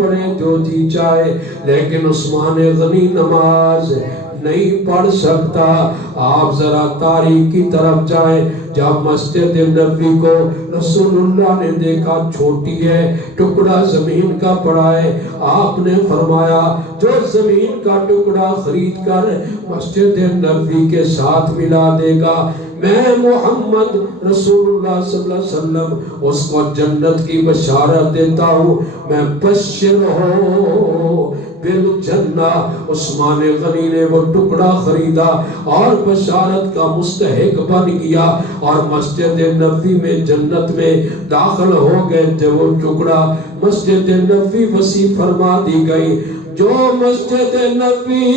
پڑھے جو جی چاہے، لیکن عثمان غنی نماز نہیں پڑھ سکتا۔ آپ ذرا تاریخ کی طرف جائیں، جب مسجد نبوی کو رسول اللہ نے دیکھا چھوٹی ہے، ٹکڑا زمین کا پڑا ہے، آپ نے فرمایا جو زمین کا ٹکڑا خرید کر مسجد نبوی کے ساتھ ملا دے گا، میں محمد رسول اللہ صلی اللہ علیہ وسلم اس کو جنت کی بشارت دیتا ہوں۔ میں بشر ہو بالجنہ۔ عثمان غنی نے وہ ٹکڑا خریدا اور بشارت کا مستحق بن گیا اور مسجد نبوی میں جنت میں داخل ہو گئے تھے۔ وہ ٹکڑا مسجد نبوی وسیع فرما دی گئی۔ جو مسجد نبوی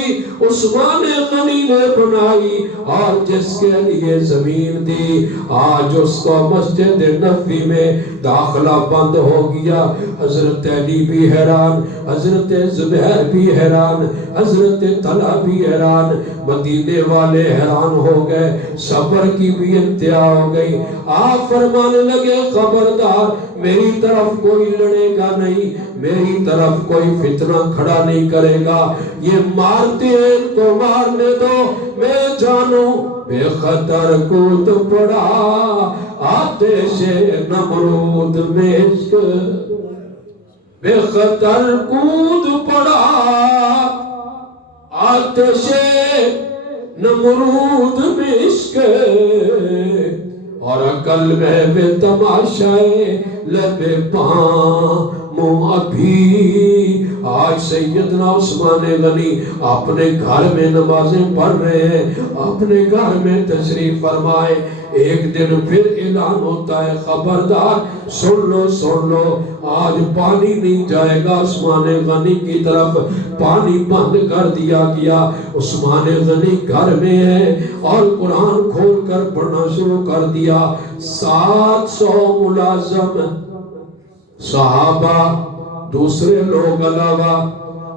عثمان غنی نے بنائی اور جس کے لیے زمین دی، آج اس کو مسجد نبوی میں داخلہ بند ہو گیا۔ حضرت علی بھی حیران، حضرت زبیر بھی حیران، حضرت طلحہ بھی حیران، مدینے والے حیران ہو گئے، صبر کی بھی انتہا ہو گئی۔ آپ فرمانے لگے خبردار، میری طرف کوئی لڑے گا نہیں، میری طرف کوئی فتنہ کھڑا نہیں کرے گا، یہ مارتے ہیں ان کو مارنے دو، میں جانوں بے خطر کود پڑا آتش نمرود میں عشق، بے خطر کود پڑا آتش نمرود میں عشق، اور عقل میں بے تماشائے لب پاموں ابھی۔ آج سیدنا عثمان غنی اپنے گھر میں نمازیں پڑھ رہے ہیں، اپنے گھر میں تشریف فرمائے۔ ایک دن پھر اعلان ہوتا ہے خبردار، سن لو، آج پانی نہیں جائے گا عثمان غنی کی طرف، پانی بند کر دیا گیا۔ عثمان غنی گھر میں ہے اور قرآن کھول کر پڑھنا شروع کر دیا۔ 700 ملازم صحابہ دوسرے لوگ علاوہ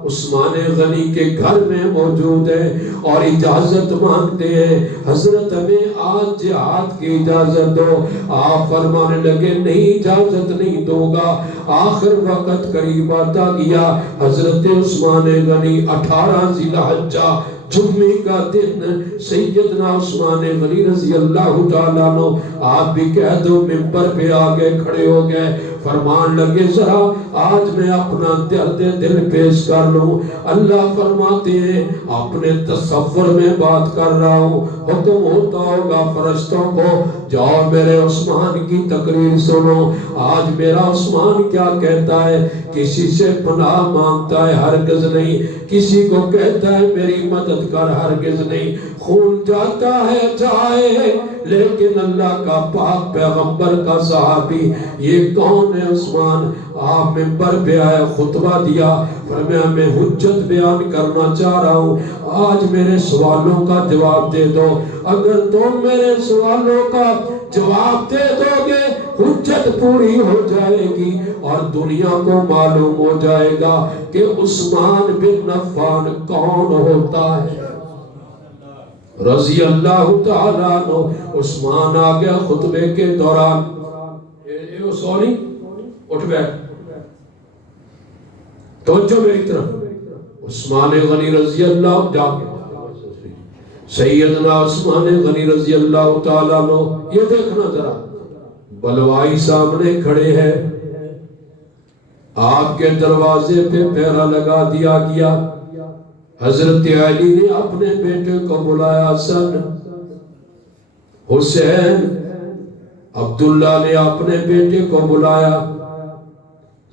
عثمان غنی کے گھر میں موجود ہیں اور اجازت مانگتے ہیں، حضرت ہمیں آج جہاد کی اجازت دو۔ آپ فرمانے لگے نہیں، اجازت نہیں دوں گا۔ آخر وقت قریب آتا گیا، حضرت عثمان غنی 18 ذی الحجہ جمعے کا دن سیدنا عثمان غنی رضی اللہ تعالیٰ عنہ، آپ بھی کہہ دو، منبر پہ آگے کھڑے ہو گئے، فرمان لگے ذرا آج میں اپنا درد دل پیش کر لوں۔ اللہ فرماتے ہیں اپنے تصور میں بات کر رہا ہوں، حکم ہوتا ہوگا فرشتوں کو جاؤ میرے عثمان کی تقریر سنو۔ آج میرا عثمان کیا کہتا ہے؟ کسی سے پناہ مانگتا ہے ہرگز نہیں، کسی کو کہتا ہے میری مدد کر ہرگز نہیں۔ خون جاتا ہے جائے، لیکن اللہ کا پاک پیغمبر کا صحابی یہ کون ہے عثمان؟ آپ منبر پہ آئے، خطبہ دیا، فرمایا میں حجت بیان کرنا چاہ رہا ہوں، آج میرے سوالوں کا جواب دے دو۔ اگر تم میرے سوالوں کا جواب دے دو گے حجت پوری ہو جائے گی اور دنیا کو معلوم ہو جائے گا کہ عثمان بن عفان کون ہوتا ہے رضی اللہ تعالیٰ عنہ۔ عثمان آ گیا خطبے کے دوران، سوری اٹھ بیٹھ توجہ میری طرف، عثمان غنی رضی اللہ جا کے سیدنا عثمان غنی رضی اللہ تعالیٰ عنہ، یہ دیکھنا ذرا، بلوائی سامنے کھڑے ہیں، آپ کے دروازے پہ پہرا لگا دیا گیا۔ حضرت علی نے اپنے بیٹے کو بلایا، حسن، حسین، عبداللہ نے اپنے بیٹے کو بلایا،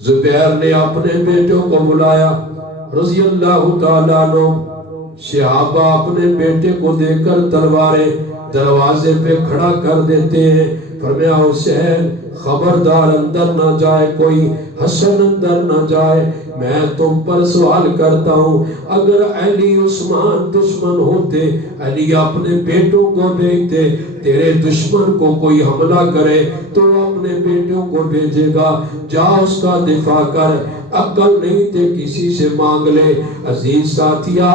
زبیر نے اپنے بیٹوں کو بلایا رضی اللہ تعالیٰ عنہ۔ صحابہ اپنے بیٹے کو دیکھ کر تلواریں دروازے پہ کھڑا کر دیتے ہیں۔ فرمایا حسین خبردار اندر نہ جائے کوئی، حسن اندر نہ جائے، میں تم پر سوال کرتا ہوں، اگر علی عثمان دشمن ہوتے، علی اپنے بیٹوں کو بھیجتے، تیرے دشمن کو کوئی حملہ کرے تو اپنے بیٹوں کو بھیجے گا، جا اس کا دفاع کر، عقل نہیں تے کسی سے مانگ لے۔ عزیز ساتھیا،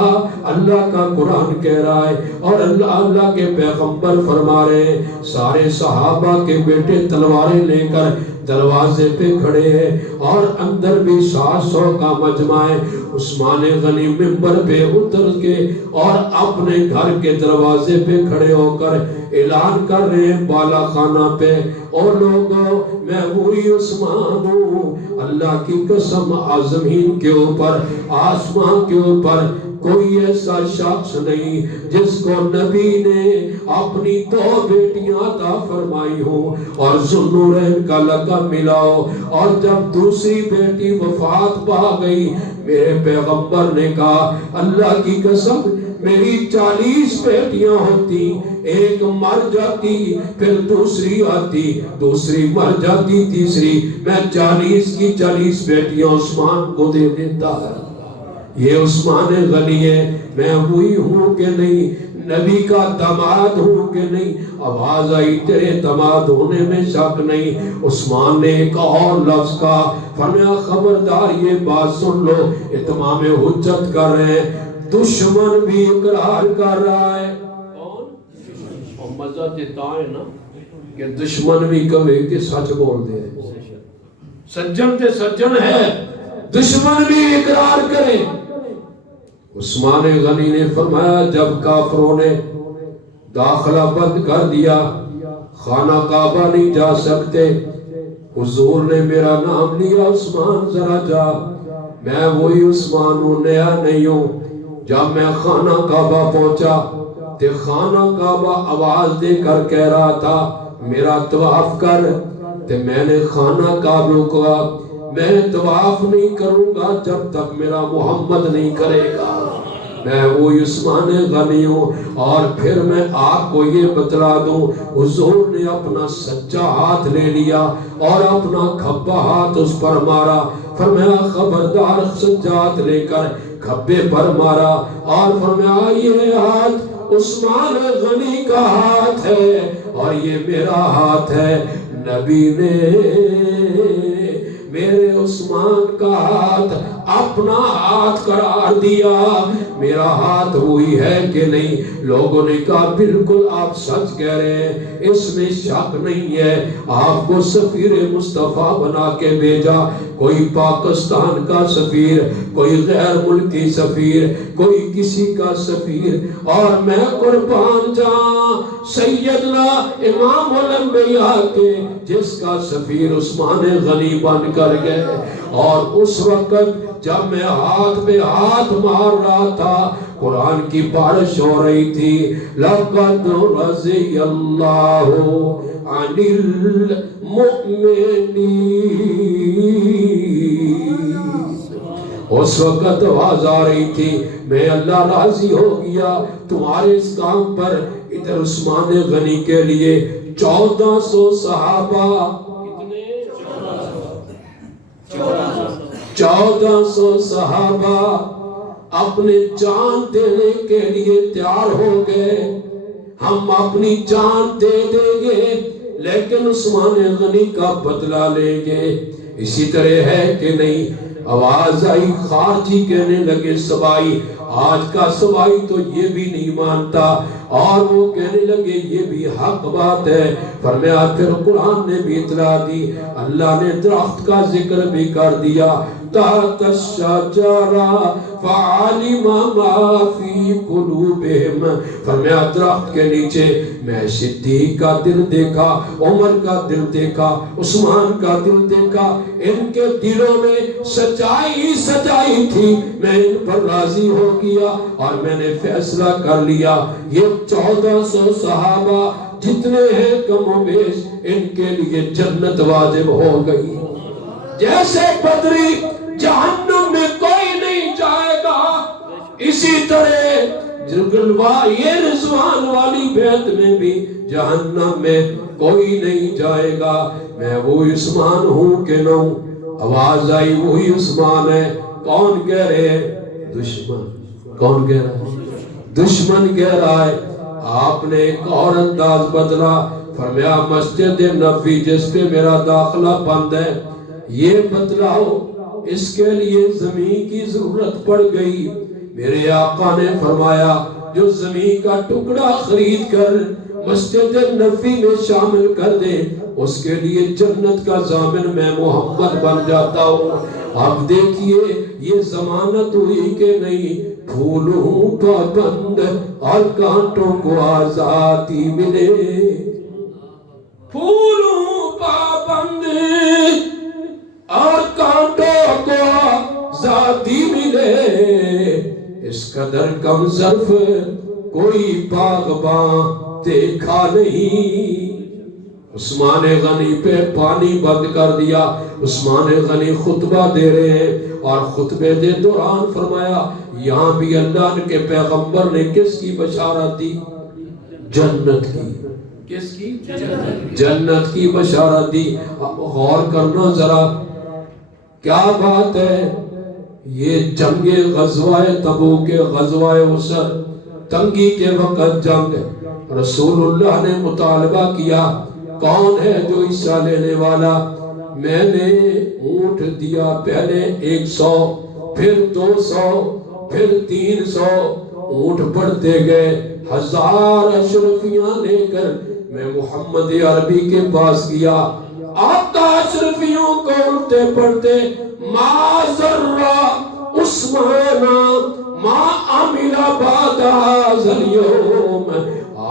اللہ کا قرآن کہہ رہا ہے اور اللہ کے پیغمبر فرما رہے ہیں، سارے صحابہ کے بیٹے تلواریں لے کر دروازے پہ کھڑے ہیں اور اندر بھی 700 کا مجمع ہے۔ عثمان غنی منبر پہ اتر کے اور اپنے گھر کے دروازے پہ کھڑے ہو کر اعلان کر رہے ہیں بالا خانہ پہ، اور لوگوں میں وہی عثمان ہوں، اللہ کی قسم زمین کے اوپر آسمان کے اوپر کوئی ایسا شخص نہیں جس کو نبی نے اپنی 2 بیٹیاں عطا فرمائی ہوں اور ذوالنورین کا لقب ملا ہو، اور جب دوسری بیٹی وفات پا گئی میرے پیغمبر نے کہا اللہ کی قسم میری 40 بیٹیاں ہوتی، ایک مر جاتی پھر دوسری آتی، دوسری مر جاتی تیسری، میں 40 کی 40 بیٹیاں عثمان کو دے دیتا ہے۔ یہ عثمان غنی ہے، میں وہی ہوں کہ نہیں، نبی کا داماد ہوں کہ نہیں؟ آواز آئی تیرے داماد ہونے میں شک نہیں۔ عثمان نے ایک اور لفظ کا فرمایا خبردار یہ بات سن لو، اتمام حجت کر رہے ہیں، دشمن بھی اقرار کر رہا ہے۔ کون؟ اور مزہ دیتا ہے نا کہ دشمن بھی کبھی کہ سچ بول دے، سجن تے سجن ہے، دشمن بھی اقرار کرے۔ عثمان غنی نے فرمایا جب کافروں نے داخلہ بند کر دیا، خانہ کعبہ نہیں جا سکتے، حضور نے میرا نام لیا عثمان ذرا جا، میں وہی عثمان ہوں، نیا نہیں ہوں۔ جب میں خانہ کعبہ پہنچا تو خانہ کعبہ آواز دے کر کہہ رہا تھا میرا طواف کر، تو میں نے خانہ کعبہ کو میں طواف نہیں کروں گا جب تک میرا محمد نہیں کرے گا، میں وہ عثمان غنی ہوں۔ اور پھر میں آپ کو یہ بتلا دوں، حضور نے اپنا سچا ہاتھ لے لیا اور اپنا کھبا ہاتھ اس پر مارا، فرمایا خبردار سچا ہاتھ لے کر کھبے پر مارا، اور فرمایا یہ ہاتھ عثمان غنی کا ہاتھ ہے اور یہ میرا ہاتھ ہے۔ نبی نے میرے عثمان کا ہاتھ اپنا ہاتھ قرار دیا، میرا ہاتھ وہی ہے کہ نہیں؟ لوگوں نے کہا بالکل آپ سچ کہہ رہے ہیں، اس میں شک نہیں ہے، آپ کو سفیر مصطفیٰ بنا کے بھیجا، کوئی پاکستان کا سفیر، کوئی غیر ملکی سفیر، کوئی کسی کا سفیر، اور میں قربان جاؤں سیدنا امام الانبیاء کے جس کا سفیر عثمان غنی بن کر گئے۔ اور اس وقت جب میں ہاتھ پہ ہاتھ مار رہا تھا قرآن کی بارش ہو رہی تھی، لَقَدْ رَضِيَ اللَّهُ عَنِ الْمُؤْمِنِينَ، اس وقت آواز آ رہی تھی میں اللہ راضی ہو گیا تمہارے اس کام پر۔ ادھر عثمان غنی کے لیے 1400 صحابہ، کتنے؟ 1400 صحابہ اپنے جان دینے کے لیے تیار ہو گئے، ہم اپنی جان دے دیں گے لیکن عثمان غنی کا بدلہ لیں گے۔ اسی طرح ہے کہ نہیں؟ آواز آئی، خارجی کہنے لگے سبائی، آج کا سبائی تو یہ بھی نہیں مانتا، اور وہ کہنے لگے یہ بھی حق بات ہے۔ فرمایا پھر قرآن نے بھی اطلاع دی، اللہ نے درخت کا ذکر بھی کر دیا، تحت الشجرہ فعلم ما فی قلوبہم، فرمایا درخت کے نیچے میں صدیق کا دل دیکھا، عمر کا دل دیکھا، عثمان کا دل دیکھا، ان کے دلوں میں سچائی سچائی تھی، میں ان پر راضی ہو گیا اور میں نے فیصلہ کر لیا یہ 1400 صحابہ جتنے ہیں کم و بیش ان کے لیے جنت واجب ہو گئی۔ جیسے بدری جہنم میں کوئی نہیں جائے گا، اسی طرح یہ رضوان والی بیعت میں بھی جہنم میں کوئی نہیں جائے گا۔ میں وہ عثمان ہوں کہ نہ ہوں؟ آواز آئی وہی عثمان ہے۔ کون کہہ رہے ہیں؟ دشمن۔ کون کہہ رہا ہے؟ دشمن کہہ رہا ہے۔ آپ نے ایک اور انداز بدلا، فرمایا مسجد نبوی جس پہ میرا داخلہ بند ہے یہ بتلاؤ، اس کے لیے زمین کی ضرورت پڑ گئی۔ میرے آقا نے فرمایا جو زمین کا ٹکڑا خرید کر مسجد نبوی میں شامل کر دے، اس کے لیے جنت کا ضامن میں محمد بن جاتا ہوں۔ اب دیکھیے یہ ضمانت ہوئی کہ نہیں، پھولوں پابند اور کانٹوں کو آزادی ملے، پھولوں پابند اور کانٹوں کو آزادی ملے، اس قدر کم ظرف کوئی باغباں دیکھا نہیں۔ عثمان غنی پہ پانی بند کر دیا۔ عثمان غنی خطبہ دے رہے ہیں اور خطبے دے دوران فرمایا یہاں بھی اللہ کے پیغمبر نے کس کی بشارت دی؟ جنت کی۔ کس کی؟ جنت کی بشارت دی۔ غور کرنا ذرا، کیا بات ہے، یہ جنگ غزوہ تبوک، غزوہ اسر، تنگی کے وقت جنگ، رسول اللہ نے مطالبہ کیا کون ہے جو حصہ لینے والا؟ میں نے اونٹ دیا، پہلے 100، پھر 200، پھر 300، اونٹ بڑھتے گئے، 1000 اشرفیاں لے کر میں محمد عربی کے پاس گیا۔ آقا اشرفیوں کو اڑتے پڑھتے ما ذرہ عثمان ما عمل بعد هذا اليوم،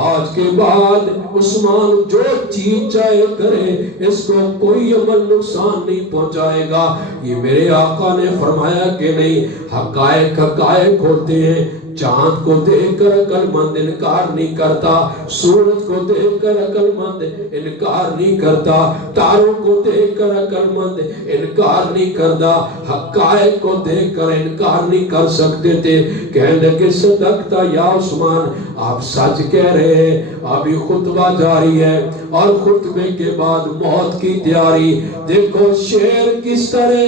آج کے بعد عثمان جو چیز چاہے کرے اس کو کوئی عمل نقصان نہیں پہنچائے گا۔ یہ میرے آقا نے فرمایا کہ نہیں، حقائق حقائق ہوتے ہیں، چاند کو دیکھ کر عقل مند انکار نہیں کرتا، سورج کو دیکھ کر عقل مند انکار نہیں کرتا، تاروں کو دیکھ کر عقل مند انکار نہیں کرتا، حقائق کو دیکھ کر انکار نہیں کر سکتے تھے۔ کہنے لگے صدقتا یا عثمان، آپ سچ کہہ رہے ہیں۔ ابھی خطبہ جاری ہے اور خطبے کے بعد موت کی تیاری۔ دیکھو شیر کس طرح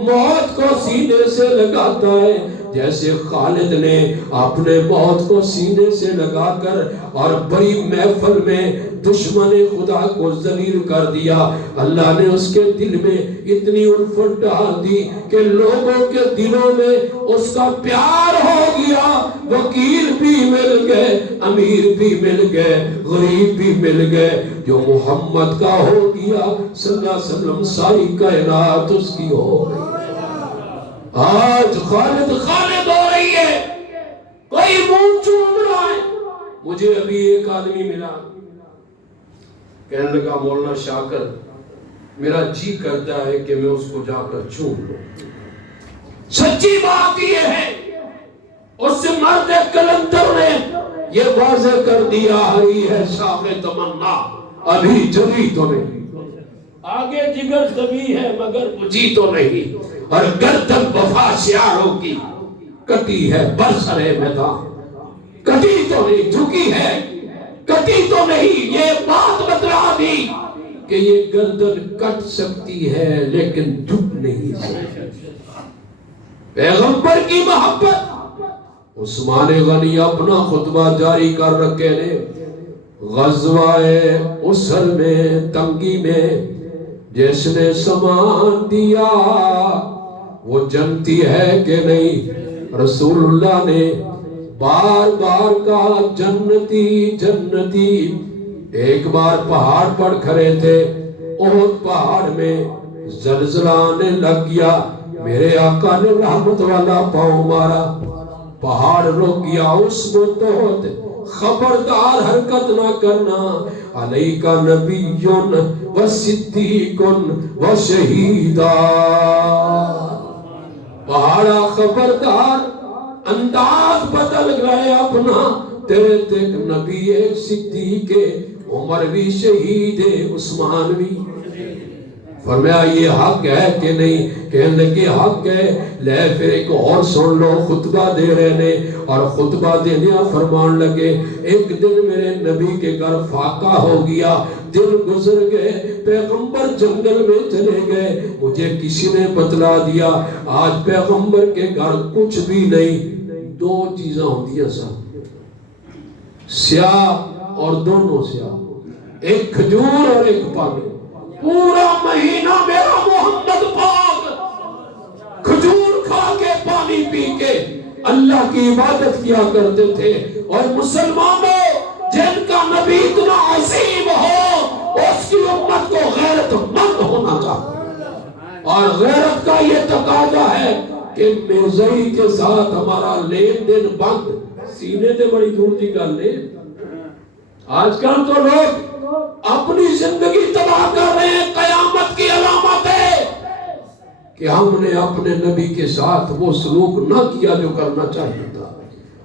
موت کو سینے سے لگاتا ہے، جیسے خالد نے اپنے موت کو سینے سے لگا کر اور بڑی محفل میں دشمن خدا کو ذلیل کر دیا۔ اللہ نے اس کے دل میں اتنی الفت ڈال دی کہ لوگوں کے دلوں میں اس کا پیار ہو گیا، وکیل بھی مل گئے، امیر بھی مل گئے، غریب بھی مل گئے۔ جو محمد کا ہو گیا صلی اللہ علیہ وسلم، ساری کائنات اس کی ہو گئی۔ آج خالد خالد ہو رہی ہے، کوئی منہ چوم رہا ہے۔ مجھے ابھی ایک آدمی ملا، کہنے لگا مولانا شاکر میرا جی کرتا ہے کہ میں اس کو جا کر چوم لوں۔ سچی بات یہ ہے، اس مرد کلندر نے یہ واضح کر دیا ہری ہے شاخ تمنا، ابھی جلی تو نہیں، آگے جگر دبی ہے مگر بجھی تو نہیں، اور گردن وفا سیاڑوں کی کٹی ہے برسرے میدان، کٹی تو نہیں، جھکی ہے کٹی تو نہیں۔ یہ بات بتلا دی کہ یہ گردن کٹ سکتی ہے لیکن جھک نہیں سکتی۔ پیغمبر کی محبت۔ عثمان غنی اپنا خطبہ جاری کر رکھے نے، غزوہ اسر میں تنگی میں جس نے سامان دیا وہ جنتی ہے کہ نہیں؟ رسول اللہ نے بار بار کہا جنتی جنتی۔ ایک بار پہاڑ پر کھڑے تھے، احد پہاڑ میں زلزلہ آنے لگ گیا، میرے آقا نے رحمت والا پاؤں مارا، پہاڑ رک گیا۔ اس وقت خبردار حرکت نہ کرنا، علیہ کا نبیون و صدیقن و شہیدہ۔ پہاڑا خبردار، انداز بدل گئے اپنا، تیرے تک نبی ایک صدیق، عمر بھی شہید، عثمان بھی۔ فرمایا یہ حق ہے کہ نہیں؟ کہنے لگے حق ہے۔ لے پھر ایک اور سن لو، خطبہ دے رہے نے اور خطبہ دینے فرمان لگے، ایک دن میرے نبی کے گھر فاقہ ہو گیا، دن گزر گئے، پیغمبر جنگل میں چلے گئے، مجھے کسی نے بتلا دیا آج پیغمبر کے گھر کچھ بھی نہیں۔ دو چیزاں ہوتی ہیں سب، سیاہ اور دونوں سیاہ، ایک کھجور اور ایک پانی۔ پورا مہینہ میرا محمد پاک کھجور کھا کے پانی پی کے اللہ کی عبادت کیا کرتے تھے۔ اور مسلمانوں جن کا نبی اتنا عظیم ہو اس کی امت کو غیرت مند ہونا چاہیے، اور غیرت کا یہ تقاضا ہے کہ میزئی کے ساتھ ہمارا لین دین بند، سینے تے بڑی دور کی گل ہے۔ آج کل تو لوگ اپنی زندگی تباہ کر رہے ہیں، قیامت کی علامت ہے کہ ہم نے اپنے نبی کے ساتھ وہ سلوک نہ کیا جو کرنا چاہیے تھا،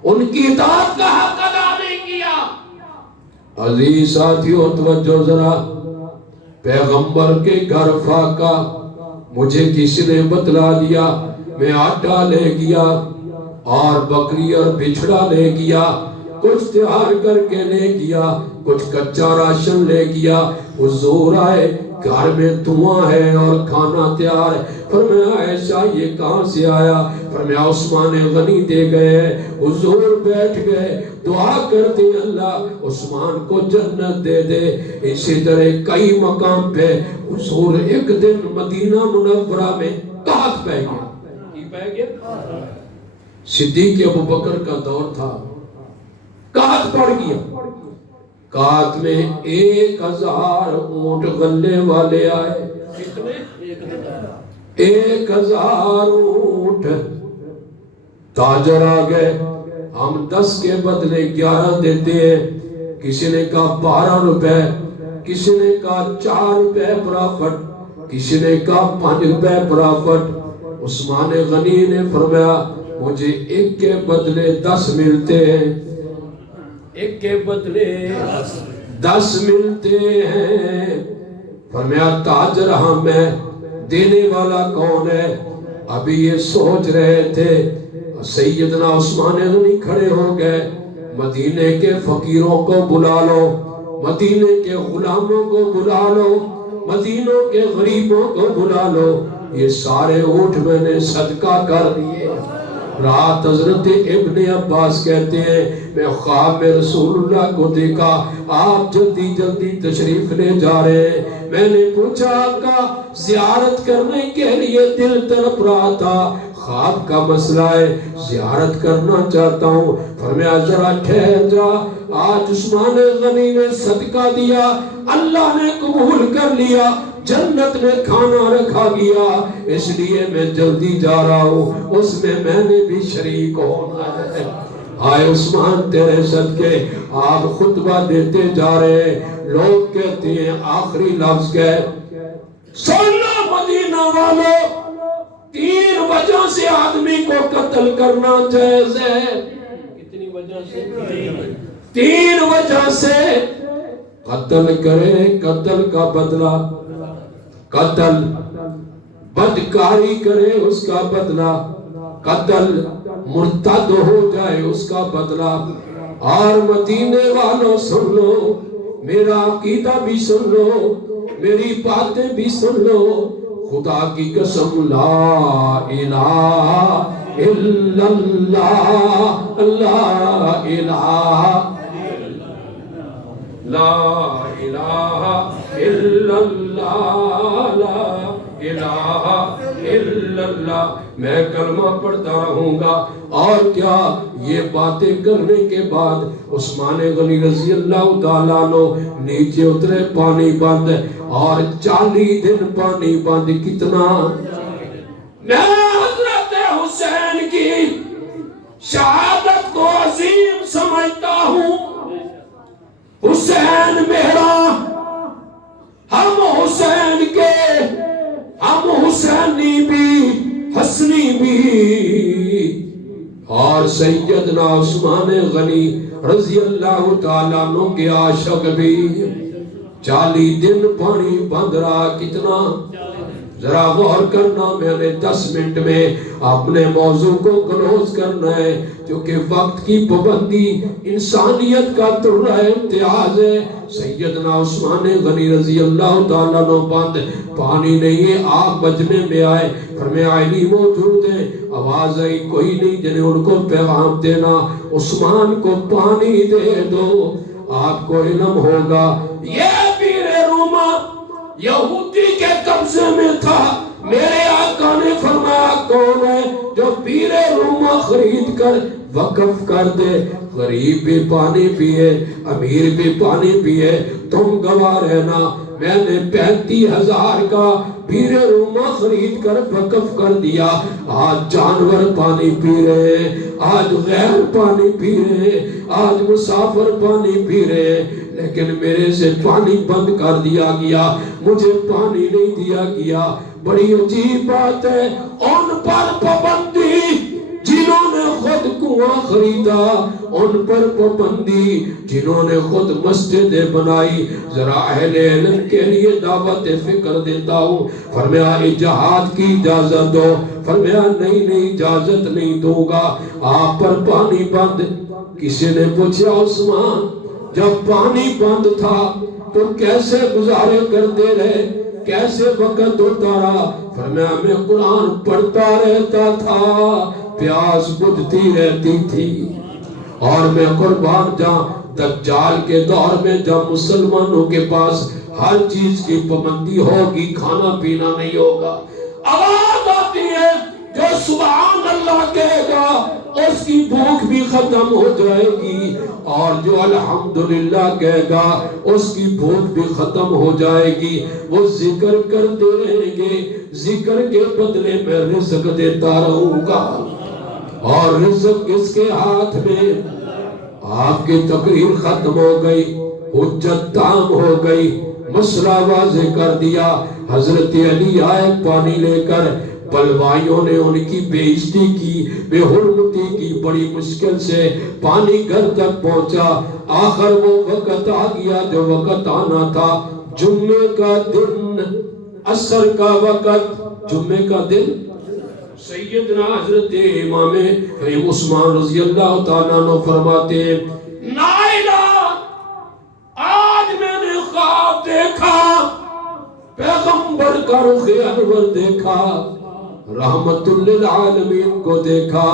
ان کی اطاعت کا حق ادا نہیں کیا۔ عزیز ساتھیو توجہ ذرا، پیغمبر کے گھر فاقہ مجھے کسی نے بتلا دیا، میں آٹا لے گیا اور بکری اور بچھڑا لے گیا، کچھ تیار کر کے لے گیا، کچھ کچا راشن لے گیا۔ حضور آئے، گھر میں دھواں ہے اور کھانا تیار ہے۔ فرمایا عائشہ یہ کہاں سے آیا؟ فرمایا عثمان غنی دے گئے۔ حضور بیٹھ گئے، دعا کرتے اللہ عثمان کو جنت دے دے۔ اسی طرح کئی مقام پہ حضور ایک دن مدینہ منورہ میں قحط پہ گیا۔ کی پہ گیا؟ صدیق ابوبکر کا دور تھا، قحط پڑ گیا۔ قحط میں 1000 اونٹ غلے والے آئے۔ کتنے؟ 1000 اونٹ۔ تاجر آ گئے، ہم 10 کے بدلے 11 دیتے ہیں۔ کسی نے کہا 12 روپے، کسی نے کہا 4 روپے پرافٹ، کسی نے کہا 5 روپے پرافٹ۔ عثمان غنی نے فرمایا مجھے 1 کے بدلے 10 ملتے ہیں، 1 کے بدلے 10 ملتے ہیں۔ فرمایا تاجر ہم ہیں، دینے والا کون ہے؟ ابھی یہ سوچ رہے تھے، سیدنا عثمان غنی کھڑے ہو گئے، مدینے کے فقیروں کو بلا لو، مدینے کے غلاموں کو بلا لو، مدینوں کے غریبوں کو بلا لو، یہ سارے اونٹ میں نے صدقہ کر دیے۔ رات حضرت ابن عباس کہتے ہیں میں خواب میں رسول اللہ کو دیکھا، آپ جلدی جلدی تشریف لے جا رہے ہیں۔ میں نے پوچھا آقا زیارت کرنے کے لیے دل تڑپ رہا تھا، خواب کا مسئلہ ہے، زیارت کرنا چاہتا ہوں۔ فرمایا ذرا ٹھہر جا، آج عثمان غنی نے صدقہ دیا، اللہ نے قبول کر لیا، جنت میں کھانا رکھا گیا، اس لیے میں جلدی جا رہا ہوں، اس میں نے بھی شریک ہونا ہے۔ آئے عثمان تیرے صدقے، آپ خطبہ دیتے جا رہے ہیں، لوگ کہتے ہیں آخری لفظ کہے، سن لو مدینہ والو، 3 وجہ سے آدمی کو قتل کرنا جائز ہے۔ کتنی وجہ سے؟ 3 وجہ سے قتل کرے، قتل کا بدلہ، قتل بدکاری کرے اس کا بدلہ، قتل مرتد ہو جائے اس کا بدلہ۔ اور مدینے والوں سن لو، میرا عقیدہ بھی سن لو، میری باتیں بھی سن لو، خدا کی قسم لا الہ الا اللہ، لا الہ لا الہ الا اللہ، لا الہ الا اللہ۔ میں کلمہ پڑھتا رہوں گا، اور کیا یہ باتیں کرنے کے بعد عثمان غنی رضی اللہ تعالیٰ عنہ نیچے اترے، پانی بند، اور 40 دن پانی بند۔ کتنا؟ میں حضرت حسین کی شہادت کو عظیم سمجھتا ہوں۔ حسین میرا، ہم حسین کے، ہم حسینی بھی، حسنی بھی، اور سیدنا عثمان غنی رضی اللہ تعالیٰ عنہ کے عاشق بھی۔ 40 دن پانی بند رہا۔ کتنا؟ ذرا غور کرنا، میں نے 10 منٹ میں اپنے موضوع کو کلوز کرنا ہے، کیونکہ وقت کی پابندی انسانیت کا طرح امتیاز ہے۔ سیدنا عثمان غنی رضی اللہ تعالیٰ عنہ بند، پانی نہیں ہے، آپ مجمع میں آئے، فرمایا علی موجود ہیں، آواز آئی کوئی نہیں، جنہیں ان کو پیغام دینا، عثمان کو پانی دے دو، آپ کو علم ہوگا یہ پیر روما یہودی کے قبضے میں تھا۔ میرے آقا نے فرمایا کون ہے جو پیر روما خرید کر وقف کر دے، غریب بھی پانی پیے، امیر بھی پانی پیے، تم گواہ رہنا میں نے 35,000 کا پیرے روما خرید کر وقف کر دیا، آج جانور پانی پی رہے ہیں، آج غیر پانی پی رہے ہیں، آج مسافر پانی پی رہے ہیں، لیکن میرے سے پانی بند کر دیا گیا، مجھے پانی نہیں دیا گیا۔ بڑی عجیب بات ہے، ان پر پابندی جنہوں نے خود کنواں خریدا، ان پر پابندی جنہوں نے خود مسجدیں بنائی۔ ذرا اہل علم کے لیے دعوت فکر دیتا ہوں، فرمایا جہاد کی اجازت دو، فرمایا نہیں اجازت نہیں دوں گا، آپ پر پانی بند۔ کسی نے پوچھا عثمان جب پانی بند تھا تو کیسے گزارے کرتے رہے، کیسے وقت ہوتا رہا؟ فرمایا میں قرآن پڑھتا رہتا تھا، پیاس بجھتی رہتی تھی، اور میں قربان جاؤں دجال کے دور میں جب مسلمانوں کے پاس ہر چیز کی پابندی ہوگی، کھانا پینا نہیں ہوگا، آواز آتی ہے جو سبحان اللہ کہے گا اس کی بھوک بھی ختم ہو جائے گی، اور جو الحمدللہ کہے گا اس کی بھوک بھی ختم ہو جائے گی۔ وہ ذکر کرتے رہیں گے، ذکر کے بدلے میں رزق دیتا رہوں گا، اور رزق کس کے ہاتھ میں؟ آپ کی تقریر ختم ہو گئی، حجت تام ہو گئی، مسئلہ واضح کر دیا۔ حضرت علی آئے پانی لے کر، بلوائیوں نے ان کی بے عزتی کی، بے حرمتی کی، بڑی مشکل سے پانی گھر تک پہنچا۔ آخر وہ وقت آ گیا جو وقت آنا تھا، جمعے کا دن، عصر کا وقت، جمعے کا دن۔ سیدنا حضرت امام عثمان رضی اللہ تعالیٰ عنہ فرماتے ہیں نائلہ آج میں نے خواب دیکھا، پیغمبر کا رخ انور دیکھا، رحمت للعالمین کو دیکھا،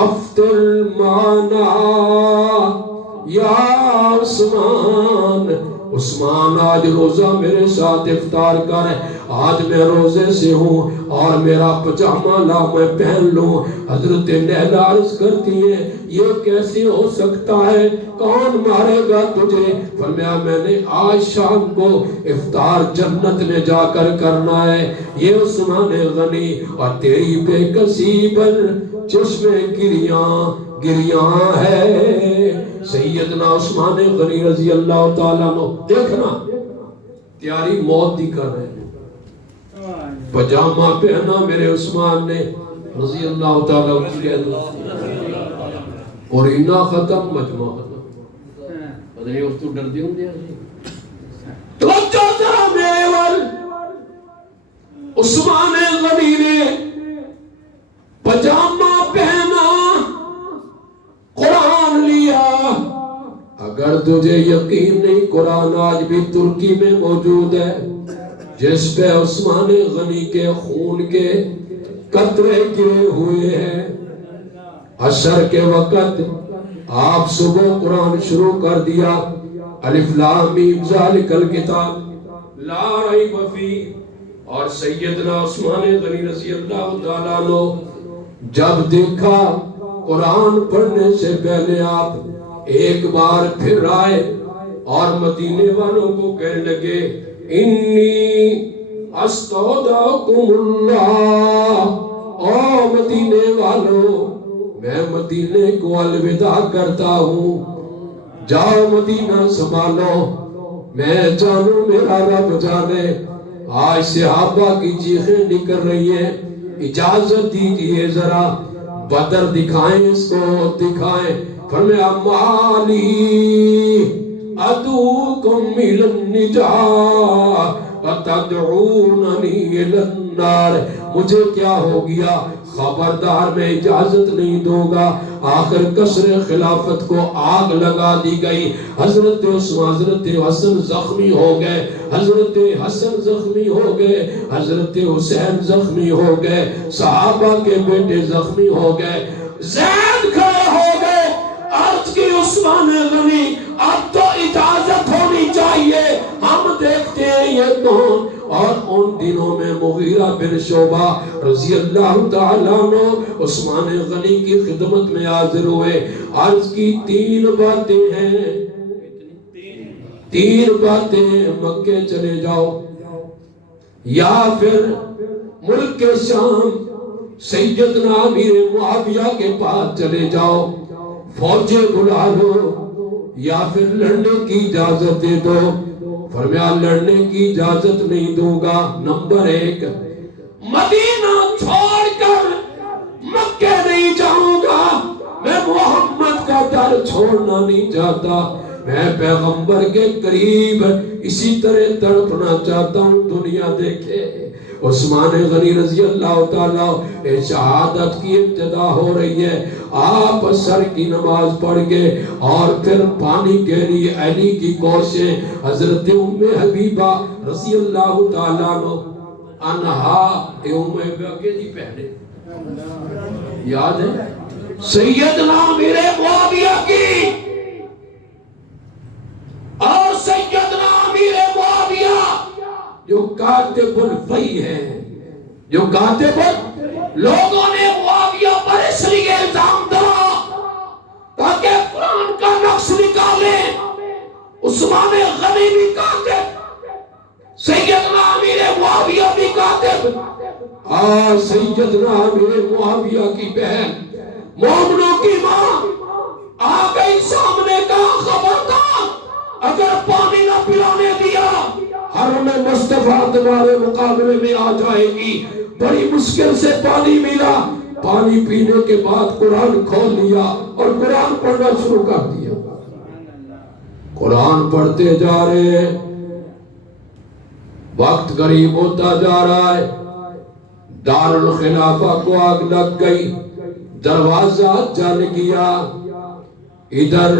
افطر معنا یا عثمان، عثمان آج روزہ میرے ساتھ افطار کر، آج میں روزے سے ہوں اور میرا پجامہ لا میں پہن لوں۔ حضرت لیلا عرض کرتی ہیں یہ کیسے ہو سکتا ہے، کون مارے گا تجھے؟ فرمایا میں نے آج شام کو افطار جنت میں جا کر کرنا ہے، یہ عثمان غنی اور تیری بے کسی پر چشمے گریاں ہے۔ سیدنا عثمان غنی رضی اللہ تعالیٰ عنہ، دیکھنا تیاری موت دی کر رہے ہیں، پجامہ پہنا میرے عثمان نے رضی اللہ تعالیٰ عنہ، اور اینا ختم مجمع ختم۔ پتہ نہیں اس تو ڈر دی ہوں دیا توجہ ذرا میرے وال، عثمان غنی نے پجامہ پہنا، قرآن لیا۔ اگر تجھے یقین نہیں قرآن آج بھی ترکی میں موجود ہے، جس پہ عثمان غنی کے خون کے قطرے گرے ہوئے ہیں۔ عصر کے وقت آپ صبح قرآن شروع کر دیا، الف لام میم ذالک الکتاب لا ریب فیہ، اور سیدنا عثمان غنی رضی اللہ تعالیٰ عنہ جب دیکھا قرآن پڑھنے سے پہلے آپ ایک بار پھر آئے اور مدینے والوں کو کہنے لگے انی استودعکم اللہ، او مدینے والوں میں مدینے کو الوداع کرتا ہوں، جاؤ مدینہ سنبھالو، میں جانوں میرا رب جانے۔ آج صحابہ کی چیخیں نکل رہی ہیں، اجازت دیجئے ذرا بدر دکھائیں، اس کو دکھائیں۔ فرمایا مالی ادعوکم الی النجاہ وتدعوننی الی النار، مجھے کیا ہو گیا، خبردار میں اجازت نہیں دوں گا۔ آخر قصر خلافت کو آگ لگا دی گئی، حضرت حسن زخمی ہو گئے، حضرت حسن زخمی ہو گئے، حضرت حسین زخمی ہو گئے، صحابہ کے بیٹے زخمی ہو گئے، زید کھڑے ہو گئے۔ عرض کی عثمان غنی اب تو اجازت ہونی چاہیے، ہم دیکھتے ہیں یہ کون؟ اور ان دنوں میں مغیرہ بن شعبہ رضی اللہ تعالیٰ عنہ عثمان غنی کی خدمت میں حاضر ہوئے. عرض کی 3 باتیں ہیں، 3 باتیں، مکے چلے جاؤ یا پھر ملک کے شام سیدنا امیر معاویہ کے پاس چلے جاؤ، فوجیں بلا لو، یا پھر لڑنے کی اجازت دے دو. فرمایا لڑنے کی اجازت نہیں دوں گا. نمبر 1، مدینہ چھوڑ کر مکے نہیں جاؤں گا. میں محمد کا در چھوڑنا نہیں چاہتا. میں پیغمبر کے قریب اسی طرح تڑپنا چاہتا ہوں. دنیا دیکھے عثمان غنی رضی اللہ تعالیٰ شہادت کی ابتدا ہو رہی ہے. آپ عصر کی نماز پڑھ کے اور پھر پانی کے لیے علی کی کوشش حضرت ام حبیبہ رضی اللہ تعالیٰ عنہا ام حبیبہ کے دی پہلے یاد ہے سیدنا امیر معاویہ کی اور سیدنا امیر معاویہ جو کاتب الوحی ہے، جو کاتب لوگوں نے معاویہ پر اس لیے الزام ڈالا تاکہ قرآن کا نقص نکالیں. عثمان غنی بھی کاتب، سیدنا امیر معاویہ بھی کاتب، اور سیدنا امیر معاویہ کی بہن مومنوں کی ماں آ گئی سامنے. کا خبردار اگر پانی نہ پلانے دیا حرم مصطفیٰ تمہارے مقابلے میں آ جائے گی. بڑی مشکل سے پانی ملا. پانی پینے کے بعد قرآن کھول لیا اور قرآن پڑھنا شروع کر دیا. قرآن پڑھتے جا رہے ہیں، وقت قریب ہوتا جا رہا ہے. دار الخلافہ کو آگ لگ گئی، دروازہ جل گیا. ادھر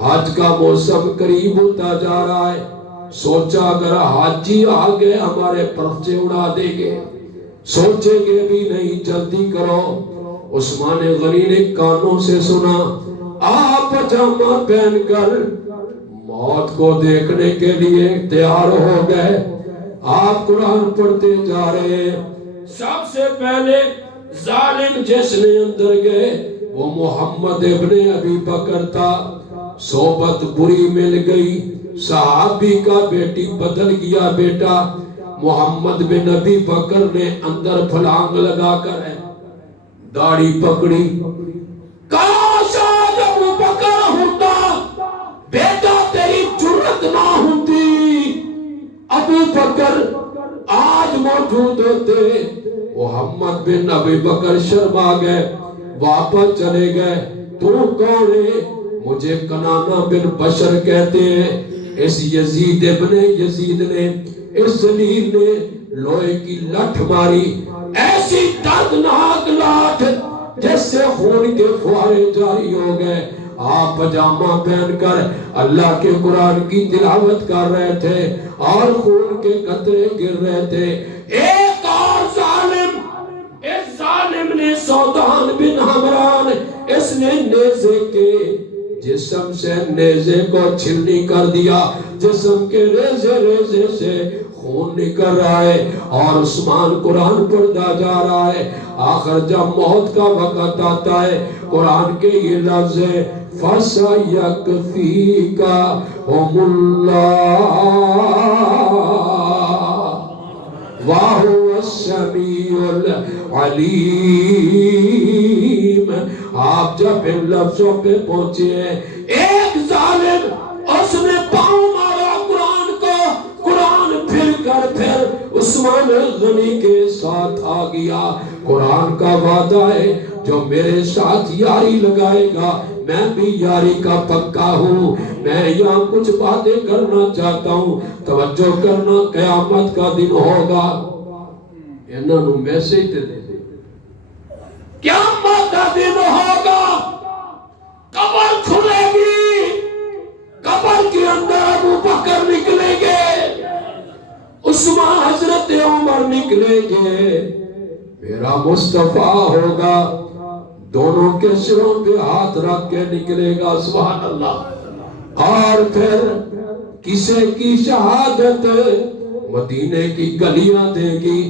حج کا موسم قریب ہوتا جا رہا ہے. سوچا اگر حاجی آگے ہمارے پرچے اڑا دیں گے، سوچیں گے بھی نہیں، جلدی کرو. عثمان غنی نے کانوں سے سنا. آپ پجامہ پہن کر موت کو دیکھنے کے لیے تیار ہو گئے. آپ قرآن پڑھتے جا رہے ہیں. سب سے پہلے ظالم جس نے اندر گئے وہ محمد ابن ابی بکر تھا. صحبت بری مل گئی. صحابی کا بیٹی بدل گیا بیٹا. محمد بن ابی بکر نے اندر پھلانگ لگا کر داڑھی پکڑی. کاش آج ابو بکر ہوتا، بیٹا تیری جرت نہ ہوتی. ابو بکر آج موجود ہوتے. محمد بن ابی بکر شرما گئے، واپس چلے گئے. تو کون ہے؟ مجھے کنانہ بن بشر کہتے ہیں. اس یزید ابن یزید نے، اس ذلیل نے لوہے کی لٹھ ماری، ایسی دردناک لاٹھ جس سے خون کے فوارے جاری ہو گئے. آپ پجامہ پہن کر اللہ کے قرآن کی تلاوت کر رہے تھے اور خون کے قطرے گر رہے تھے. ایک اور ظالم، اس ظالم نے سودان بن حمران، اس نے نیزے کے جسم سے نیزے کو چھلنی کر دیا. جسم کے ریزے ریزے سے خون نکل رہا ہے اور عثمان قرآن پڑھتا جا رہا ہے. آخر جب موت کا وقت آتا ہے قرآن کے یہ لفظ ہے فَسَيَكْفِيكَ هُمُ اللَّهُ وَهُوَ السَّمِيعُ الْعَلِيمُ. آپ جب ان لفظوں پہ پہنچے ہیں، ایک ظالم اس نے پاؤں مارا قرآن کو. قرآن پھر کر پھر عثمان غنی کے ساتھ آ گیا. قرآن کا وعدہ ہے جو میرے ساتھ یاری لگائے گا میں بھی یاری کا پکا ہوں. میں یہاں کچھ باتیں کرنا چاہتا ہوں، توجہ کرنا. قیامت کا دن ہوگا، انہوں نے میسیج دے دے. قیامت کا دن ہوگا، قبر کھلے گی، قبر کے اندر ابو بکر نکلیں گے، عثمان حضرت عمر نکلیں گے، میرا مصطفیٰ ہوگا. دونوں کے سروں پہ ہاتھ رکھ کے نکلے گا. سبحان اللہ. اور پھر کسی کی شہادت مدینے کی گلیاں دے گی،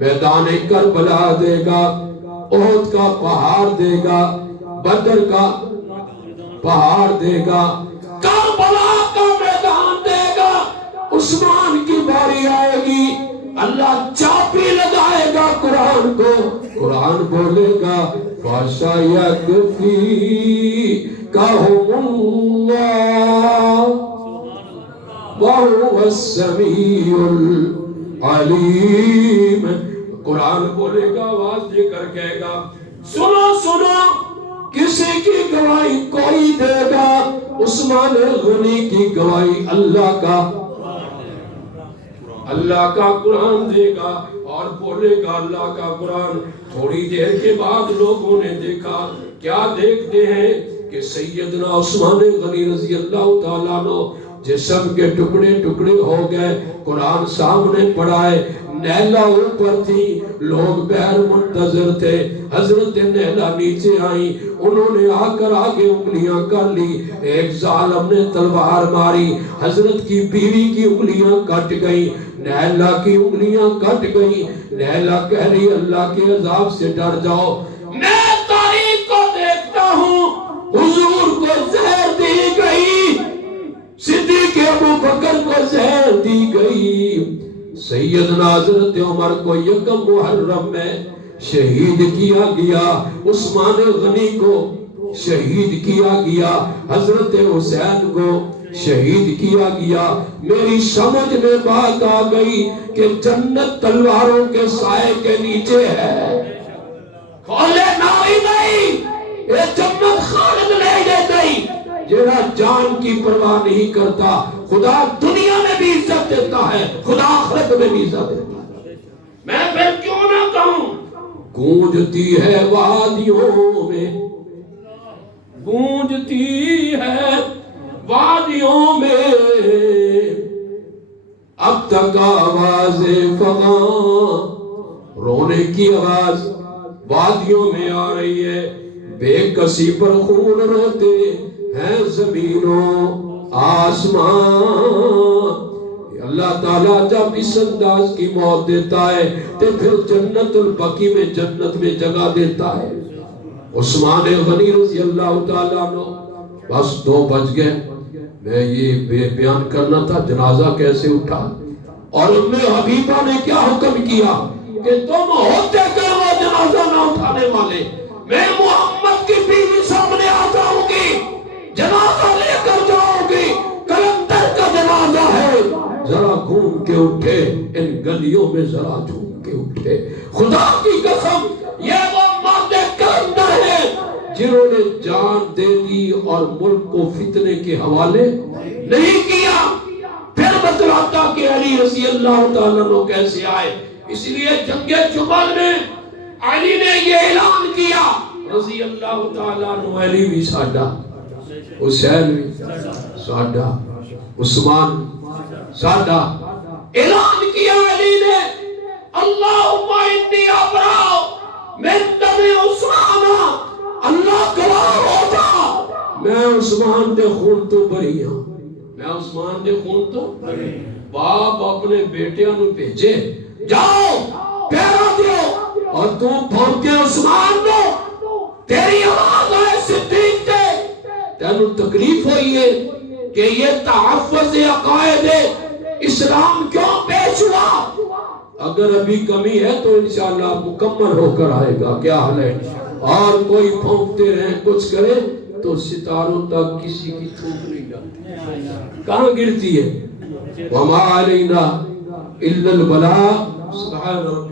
میدان کربلا دے گا، احد کا پہاڑ دے گا، بدر کا پہاڑ دے گا، کربلا کا میدان دے گا۔ عثمان کی باری آئے گی، اللہ چاپی لگائے گا قرآن کو، قرآن بولے گا فَسَيَكْفِيكَهُمُ اللَّهُ وَهُوَ السَّمِيعُ الْعَلِيمُ۔ قرآن بولے گا، آواز دے کر کہے گا سنو سنو، کسی کی گواہی کوئی دے گا، عثمان غنی کی گواہی اللہ کا قرآن دے گا، اور بولے گا اللہ کا قرآن۔ تھوڑی دیر کے بعد لوگوں نے دیکھا، کیا دیکھتے ہیں کہ سیدنا عثمان غنی رضی اللہ تعالیٰ عنہ جسم کے ٹکڑے ٹکڑے ہو گئے، قرآن سامنے پڑا ہے، نیلا اوپر تھی، لوگ بہر منتظر تھے، حضرت نیلا نیچے آئیں، انہوں نے آ کر آگے انگلیاں کر لی، ایک ظالم نے تلوار ماری، حضرت کی بیوی کی انگلیاں کٹ گئیں، نیلا کی انگلیاں کٹ گئیں۔ نیلا کہہ رہی اللہ کے عذاب سے ڈر جاؤ، میں تاریخ کو دیکھتا ہوں، حضور کو زہر دی گئی، صدیق ابو بکر کو زہر دی گئی، سیدنا حضرت عمر کو یکم محرم میں شہید کیا گیا، عثمان غنی کو شہید کیا گیا، حضرت حسین کو شہید کیا گیا۔ میری سمجھ میں بات آ گئی کہ جنت تلواروں کے سائے کے نیچے ہے، کھولے نائی نہیں، یہ جنت خالد لے گئی، جیڑا جان کی پرواہ نہیں کرتا، خدا دنیا میں بھی عزت دیتا ہے، خدا آخرت میں بھی عزت دیتا ہے۔ میں پھر کیوں نہ کہوں، گونجتی ہے وادیوں میں، گونجتی ہے وادیوں میں، اب تک آواز فغاں، رونے کی آواز وادیوں میں آ رہی ہے، بے کسی پر خون روتے ہیں زمینوں آسمان۔ اللہ تعالیٰ جب اس انداز کی موت دیتا ہے تو پھر جنت البقیع میں جنت میں جگہ دیتا ہے۔ عثمان غنی رضی اللہ تعالیٰ عنہ، بس 2 بج گئے، میں یہ بیان کرنا تھا جنازہ کیسے اٹھا، اور ام حبیبہ نے کیا حکم کیا کہ تم ہوتے کہ وہ جنازہ نہ اٹھانے والے، میں محمد کی بیوی سامنے آ جاؤں گی، جنازہ لے کر جاؤں گی، کلندر کا جنازہ ہے، ذرا گھوم کے اٹھے، ان گلیوں میں ذرا جھوم کے اٹھے۔ خدا کی قسم یہ وہ مرد کلندر ہیں جنہوں نے جان دے دی اور ملک کو فتنے کے حوالے نہیں کیا۔ پھر بتلاتا کہ علی رضی اللہ تعالیٰ عنہ کیسے آئے، اس لیے جنگ جمل میں علی نے یہ اعلان کیا، رضی اللہ تعالیٰ عنہ، علی بھی ساڈا، حسین بھی ساڈا، عثمان ساڈا۔ اعلان کیا علی نے، اللہم انی ابرأ من دم عثمان، اللہ گواہ ہو جا میں عثمان دے خون تو بری ہوں، میں عثمان دے خون تو بری۔ باپ اپنے بیٹیاں نو بھیجے، جاؤ پیرا دیو، اور تو بھونکے عثمان دو، تیری آواز آئے صدیق دے، تینو تکلیف ہوئی ہے کہ یہ تحفظ عقائد اسلام کیوں پیش ہوا؟ اگر ابھی کمی ہے تو انشاءاللہ مکمل ہو کر آئے گا، کیا حال ہے؟ اور کوئی پھونکتے رہیں کچھ کرے تو ستاروں تک کسی کی تھوک نہیں جاتی، کہاں گرتی ہے؟ وَمَا عَلَيْنَا إِلَّا الْبَلَاغُ۔ سبحان ربک